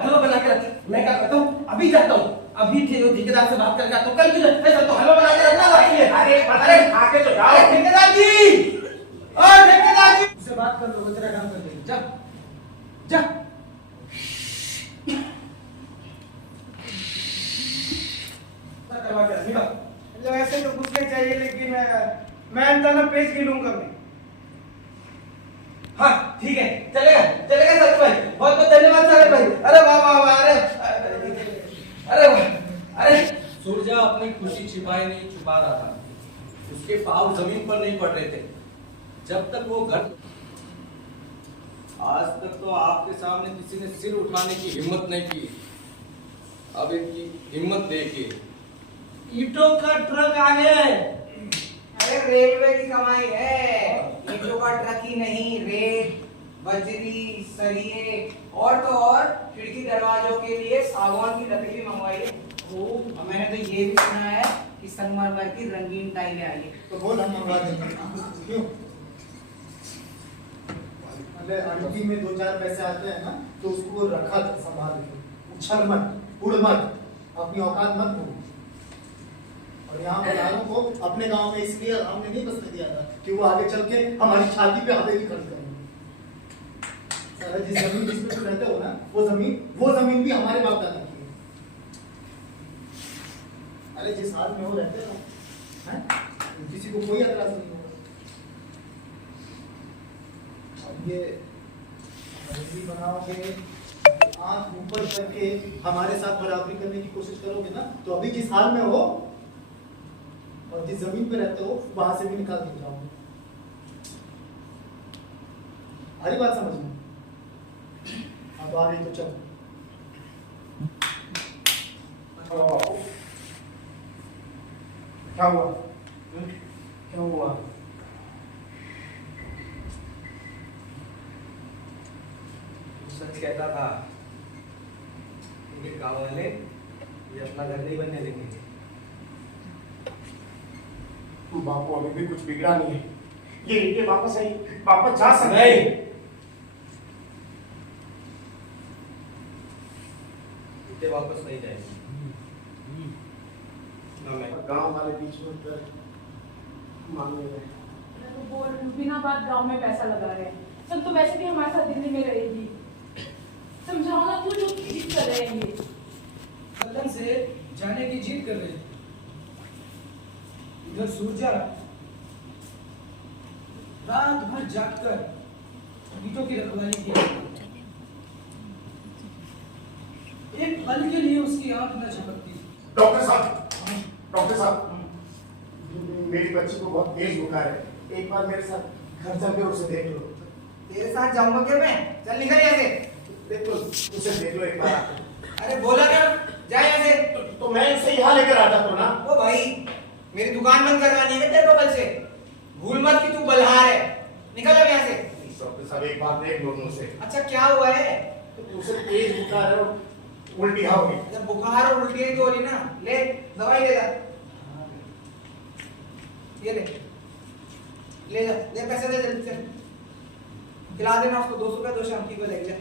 हेलो बना के रख। मैं क्या करता हूँ, अभी जाता हूँ, अभी ठेकेदार से बात करके आता हूँ। कल हेलो बना के रखना बाकी है। अरे आके तो जाओ। ठेकेदार जी, और ठेकेदार जी से बात कर लो, वो तेरा काम कर देंगे। जा जा। वैसे तो कुछ नहीं चाहिए, लेकिन मैं अंदर पेज गिनूंगा मैं। हाँ ठीक है, चलेगा चलेगा सर भाई, बहुत बहुत धन्यवाद सर भाई। अरे वाह वाह वाह, अरे वाह, अरे सूर्या अपनी खुशी छिपाए नहीं छुपा रहा था, उसके पाँव जमीन पर नहीं पड़ रहे थे जब तक वो घर। आज तक तो आपके सामने किसी ने सिर उठाने की हिम्मत नहीं की, अब इनकी हिम्मत देखिए। ईटों का ट्रक आ गया है। अरे रेलवे की कमाई है, ईटों का ट्रक ही नहीं, रेत, बजरी, सरिये और तो और खिड़की दरवाजों के लिए सागवान की लकड़ी भी मंगवाई है। और मैंने तो ये भी सुना है कि संगमरमर की रंगीन टाइलें आई है। तो बोल हम मंगवा देंगे। क्यों? अंगूठी में 2-4 पैसे आते हैं ना, तो उसको रखा संभाल के, उछल मत, उड़ मत, अपनी औकात मत भूल। और यहाँ मलालों को अपने गांव में इसलिए हमने नहीं बसने दिया था कि वो आगे चल के हमारी छाती पे हवेली खड़ी करेंगे। सारा जिस जमीन जिसमें तुम रहते हो ना, वो जमीन भी हमारे बाप दादा की है। अरे जिस हाल में वो रहते हो हैं, किसी को कोई एतराज नहीं होगा। अब ये हवेली बनाओगे, आंख ऊपर करके हमारे साथ बराबरी करने की कोशिश करोगे ना, तो अभी जिस हाल में हो और जिस जमीन पे रहते हो वहां से भी निकाल के जाओगे। हरी बात समझ में? अब आ गई तो चलो। क्या हुआ? क्या हुआ? सच कहता था, इनके गाँव वाले ये अपना घर नहीं बनने देंगे। तू बापू अभी भी कुछ बिगड़ा नहीं है। ये इनके वापस जा सकते नहीं। इनके वापस नहीं जाएंगे। गांव वाले बीच में उतर मांगने गए। मैं तो बोल रही हूँ, बिना बात गांव में पैसा लगा रहे हैं। सब तो वैसे भी हमारे साथ दिल्ली में रहेगी। समझाओ ना, तू जो जिद कर रहे हैं ये। वतन से जाने की जिद कर रहे हैं। इधर सूरजा रात भर जागकर ईंटों की रखवाली की। एक पल के लिए उसकी आंख न झपकती। डॉक्टर साहब, मेरी बच्ची को बहुत तेज बुखार है। एक बार मेरे साथ घर चल के उसे देख लो। तेरे साथ जाऊंगा क्या मैं? चल निकल यहाँ से। देखो, उसे देख लो एक बार। अरे बोला ना, जा यहाँ से। तो मैं इसे यहाँ लेकर आता हूँ ना। ओ भाई, मेरी दुकान बंद करवानी है तेरे को कल से। भूल मत कि तू बलहार है। निकल अब यहाँ से। डॉक्टर साहब, एक बात देख लो मुझसे। अच्छा क्या हुआ है? तो उसे तेज बुखार है और उल्टी होगी। जब बुखार और उल्टी तो हो रही ना, ले दवाई ले जा। ये ले जा, ले पैसे दे जल्दी से। खिला देना उसको 200 रुपये, 2 शाम की को लेके जा।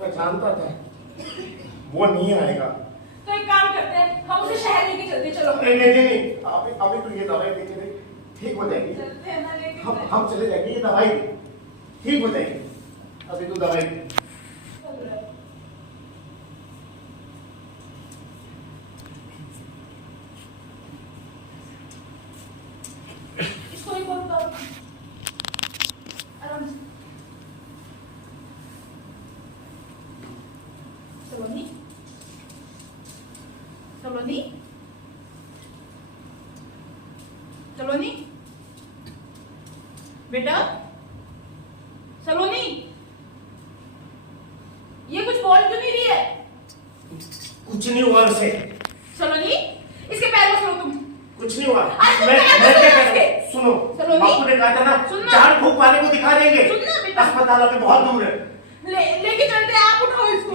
मैं जानता था वो नहीं आएगा। तो एक काम करते हैं, हम उसे शहर लेके चलते। चलो। नहीं, अभी तो ये दवाई देके दे, ठीक हो जाएगी। चलते हैं ना लेके। हम चले जाएंगे, ये दवाई ठीक हो जाएगी। अभी तो दवाई दे। इसको एक बार बताओ। आराम से। सलोनी, सलोनी, सलोनी, बेटा, सलोनी, ये कुछ बोल क्यों नहीं रही है? कुछ नहीं हुआ उसे। सलोनी, इसके पैर मत लो तुम। कुछ नहीं हुआ। अरे मैं तुम क्या पैर करूं? मत सुनो, सलोनी, बापू ने कहा था ना, सुनना। जान फूंक वाले को दिखा देंगे। सुनना बेटा। अस्पताल अभी बहुत दूर है। लेके चलते हैं, आप उठाओ इसको।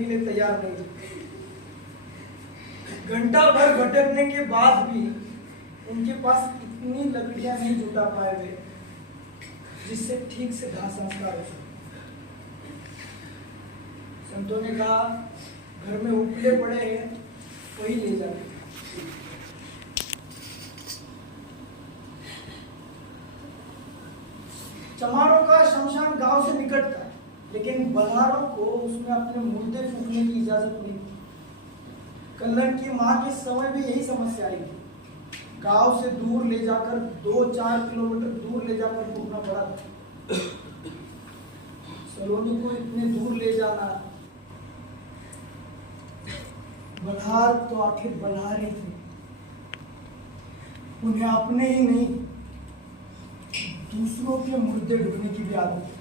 के लिए तैयार नहीं थे। घंटा भर भटकने के बाद भी उनके पास इतनी लकड़ियां नहीं जुटा पाए वे जिससे ठीक से दाह संस्कार हो सके। संतों ने कहा घर में उपले पड़े हैं वही ले जाए। चमारों का शमशान गांव से निकट था, लेकिन बल्हारों को उसमें अपने मुर्दे फूकने की इजाजत नहीं थी। कल्लण की मां के समय में यही समस्या आई थी। गांव से दूर ले जाकर 2-4 किलोमीटर दूर ले जाकर फूकना पड़ा था। सलोनी को इतने दूर ले जाना, बल्हार तो आखिर बल्हार ही थे। उन्हें अपने ही नहीं दूसरों के मुर्दे ढूंढने की भी आदत है।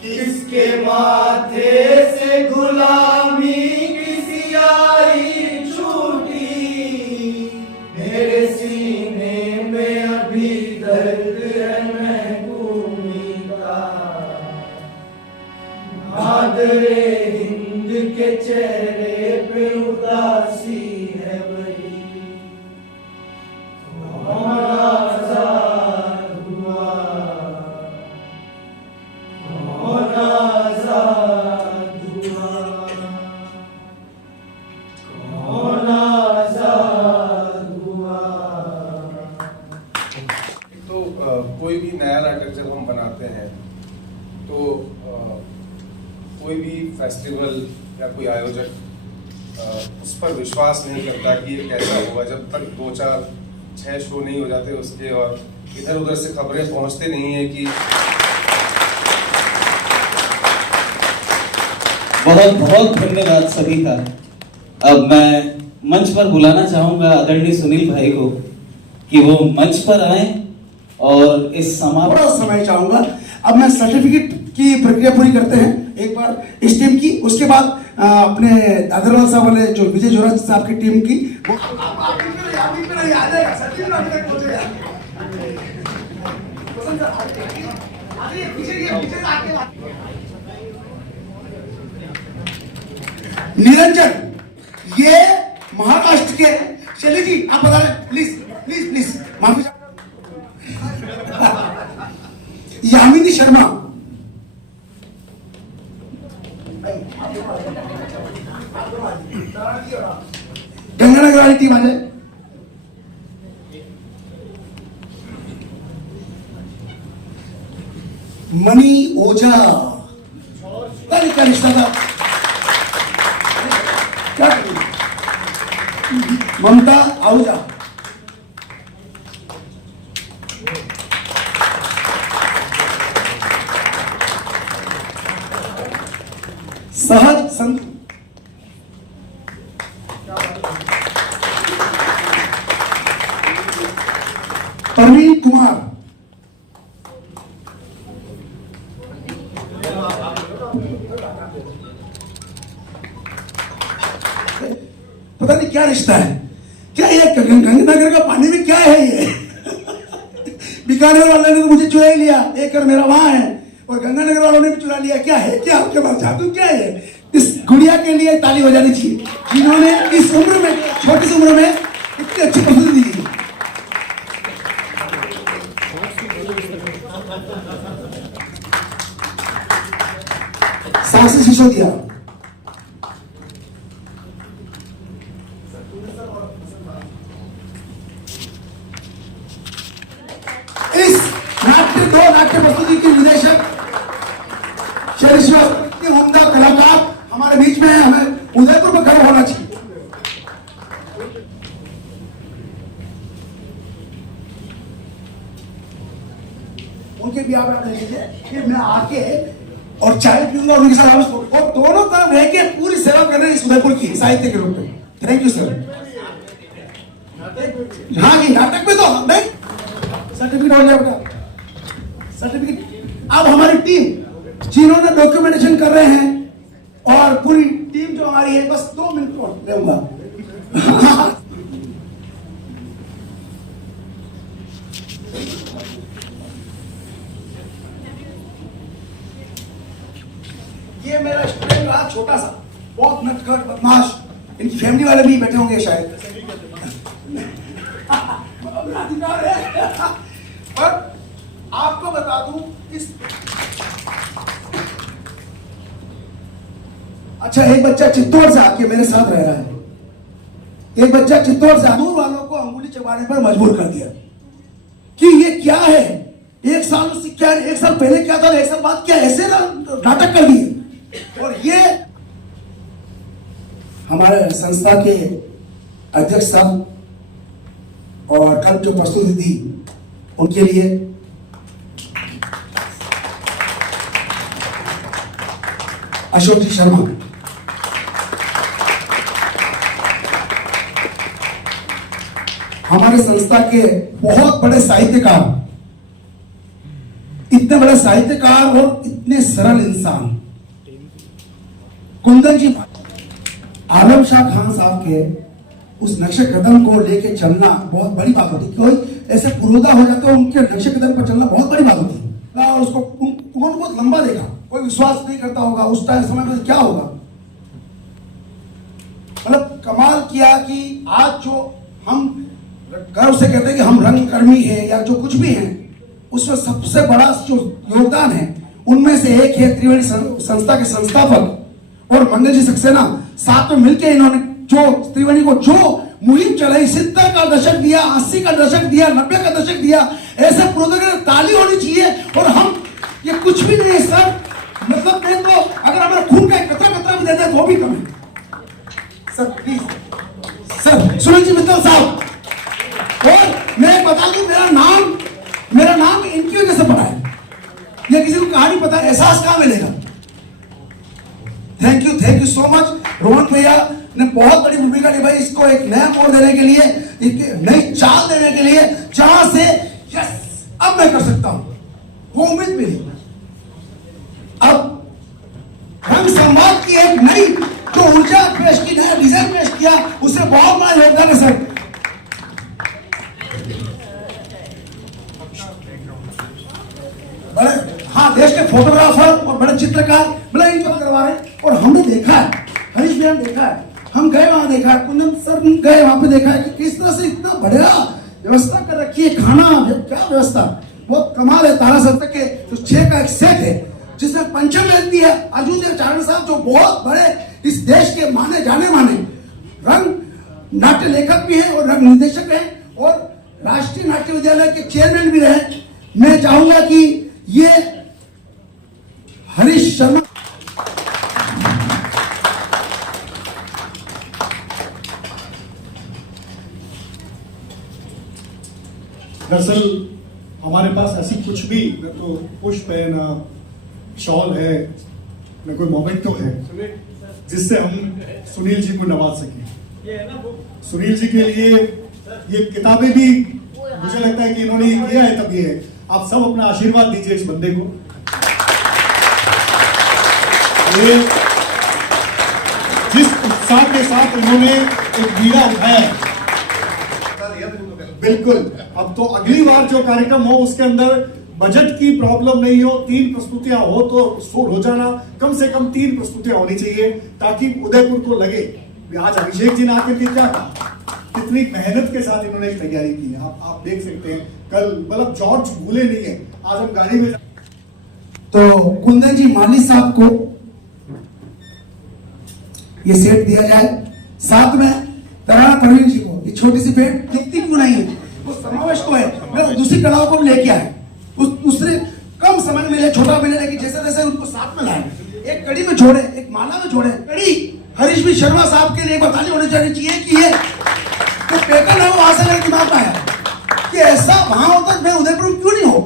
किसके माथे से गुलामी किसी यारी छूटी, मेरे सीने में अभी दर्द है महबूबी का। मादरे हिंद के चेहरे पे उदासी है बड़ी, कोई भी नया नाटक जब हम बनाते हैं तो कोई भी फेस्टिवल या कोई आयोजक उस पर विश्वास नहीं करता कि ये कैसा होगा जब तक 2-4-6 शो नहीं हो जाते उसके और इधर उधर से खबरें पहुंचते नहीं है कि बहुत बहुत धन्यवाद सभी का। अब मैं मंच पर बुलाना चाहूंगा आदरणीय सुनील भाई को कि वो मंच पर आए और इस थोड़ा समय चाहूंगा। अब मैं सर्टिफिकेट की प्रक्रिया पूरी करते हैं एक बार इस टीम की, उसके बाद अपने दादरवाल साहब वाले जो विजय जोरा साहब की टीम की निरंजन, ये महाराष्ट्र के शैली जी आप बता रहे प्लीज प्लीज प्लीज माफी। यामिनी शर्मा, गंगानगर वाली टीम आ जाए। मनी ओझा, क्या रिश्ता था, क्या ममता आहूजा, सहज संत, प्रवीण कुमार, पता नहीं क्या रिश्ता है, क्या ये गंगानगर का पानी में क्या है ये बीकानेर वाले ने तो मुझे चुरा ही लिया, एक घर मेरा वहां है और गंगानगर वालों ने भी चुरा लिया। क्या है, क्या आपके पास जादू क्या है? इस गुड़िया के लिए ताली बजानी चाहिए जिन्होंने इस उम्र में, छोटी सी उम्र में इतनी अच्छी प्रस्तुति दी। साक्षी सिसोदिया, इस नाट्य प्रस्तुति के निर्देशक शैलेश श्रीवास्तव, उम्दा कलाकार हमारे बीच में है, हमें उदयपुर में खड़ा होना चाहिए। उनके भी आप ले लीजिए, फिर मैं आके और चाय पीऊंगा उनके साथ वापस, और दोनों तरफ रह के पूरी सेवा कर रहे हैं इस उदयपुर की साहित्य के रूप में। Thank you sir. हाँ जी, नाटक में तो नहीं सर्टिफिकेट हो गया बेटा, सर्टिफिकेट। अब हमारी टीम जिन्होंने डॉक्यूमेंटेशन कर रहे हैं और पूरी टीम जो हमारी है, बस 2 मिनट और दूंगा। ये मेरा स्टूडेंट रहा छोटा सा, बहुत नटखट बदमाश, इनकी फैमिली वाले भी बैठे होंगे शायद। अधिकार है। और आपको बता दूं इस, अच्छा एक बच्चा चित्तौड़ से आके मेरे साथ रह रहा है, एक बच्चा चित्तौड़ से दूर वालों को अंगुली चबाने पर मजबूर कर दिया कि ये क्या है, एक साल उससे क्या, एक साल पहले क्या था, एक साल बाद क्या, ऐसे ना नाटक कर दिए। और ये हमारे संस्था के अध्यक्ष साहब और कल जो प्रस्तुति दी उनके लिए अशोक जी शर्मा, हमारे संस्था के बहुत बड़े साहित्यकार, इतने बड़े साहित्यकार और इतने सरल इंसान कुंदन जी, आलम शाह खान साहब के उस नक्शे कदम को लेके चलना बहुत बड़ी बात होती। कोई ऐसे पुरोधा हो जाते, उनके नक्शे कदम पर चलना बहुत बड़ी बात होती। और उसको उन्होंने बहुत लंबा देखा, कोई विश्वास नहीं करता होगा उस टाइम समय में क्या होगा। मतलब कमाल किया कि आज जो हम गर्व से कहते हैं कि हम रंगकर्मी हैं या जो कुछ भी हैं, उसमें सबसे बड़ा जो योगदान है उनमें से एक है त्रिवेणी संस्था के संस्थापक और मंगल जी सक्सेना। साथ में मिलकर इन्होंने जो त्रिवेणी को जो मुहिम चलाई, 70 का दशक दिया, 80 का दशक दिया, 90 का दशक दिया, ऐसे प्रोग्राम ताली होनी चाहिए। और हम ये कुछ भी नहीं है सर, मतलब नहीं तो अगर हमारा खून का एक कतरा भी देते तो भी कम है sir, please sir. Sunil ji Mittal साहब, और मैं बता दूं मेरा नाम इनकी वजह से पड़ा है, या किसी को कहानी पता है, एहसास कहां मिलेगा। Thank you so much. Rohan भैया ने बहुत बड़ी भूमिका निभाई, इसको एक नया मोड़ देने के लिए, एक नई चाल देने के लिए, जहां से यस अब मैं कर सकता हूं, वो उम्मीद मिली। अब रंग संवाद की एक नई जो ऊर्जा पेश की, नया डिजाइन पेश किया, उससे बहुत बड़ा योगदान है सर। बड़े हाँ देश के फोटोग्राफर और बड़े चित्रकार बड़े इनकम करवा रहे हैं। और हमने देखा है, हरीश भैया ने देखा है, हम गए वहां देखा है, कुंदन सर गए वहां पे देखा है कि किस तरह से इतना बढ़िया व्यवस्था कर रखी है, खाना क्या व्यवस्था, बहुत कमाल है। तारा सत्ता के जो 6 का एक सेट है जिसमें पंचम वेद भी है, अर्जुन देव चारण साहब जो बहुत बड़े इस देश के माने जाने माने रंग नाट्य लेखक भी हैं और रंग निर्देशक हैं और राष्ट्रीय नाट्य विद्यालय के चेयरमैन भी रहे। मैं चाहूंगा कि ये हरीश शर्मा दरअसल हमारे पास ऐसी कुछ भी न तो पुष्प है, न शॉल है, न कोई मोमेंटो है जिससे हम सुनील जी को नवाज सके। सुनील जी के लिए ये किताबें भी मुझे लगता है कि इन्होंने किया है, तब ये है। आप सब अपना आशीर्वाद दीजिए इस बंदे को। ये जिस उत्साह के साथ इन्होंने एक बीड़ा उठाया है, बिल्कुल अब तो अगली बार जो कार्यक्रम हो उसके अंदर बजट की प्रॉब्लम नहीं हो, 3 प्रस्तुतियां हो तो रोजाना कम से कम 3 प्रस्तुतियां होनी चाहिए, ताकि उदयपुर को लगे। आज अभिषेक जी ने आकर के क्या कहा, कितनी मेहनत के साथ इन्होंने तैयारी की है, आप देख सकते हैं। कल मतलब जॉर्ज भूले नहीं है, आज हम गाड़ी में तो कुंदन जी माली साहब को ये सेट दिया जाए, साथ में तराना प्रवीण जी को ये छोटी सी भेंट दिखती क्यों नहीं है, वो समावेश को है। मैं दूसरी कलाओं को भी लेके आए, उस दूसरे कम समय में ले, छोटा मिले, लेकिन जैसे जैसे उनको साथ में लाए, एक कड़ी में छोड़े, एक माला में छोड़े। कड़ी हरीश भी शर्मा साहब के लिए एक बताली होनी चाहिए कि ये तो पेपर है, वो वहां से मेरे दिमाग में आया कि ऐसा वहां होता मैं उदयपुर क्यों नहीं हो।